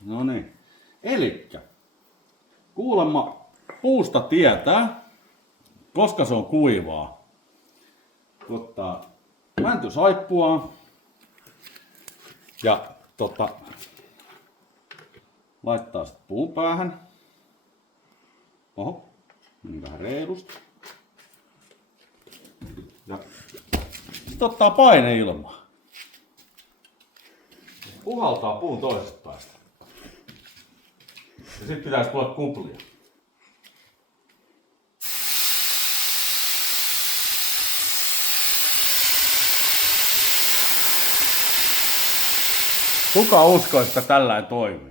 No niin. Elikkä kuulemma puusta tietää, koska se on kuivaa. Ottaa mäntysaippua ja laittaa sitten puun päähän. Oho, niin vähän reilusti. Ja sitten ottaa paineilmaa. Puhaltaa puun toisesta päästä. Ja sitten pitäisi tulla kuplia. Kuka uskoo, että tällainen toimii?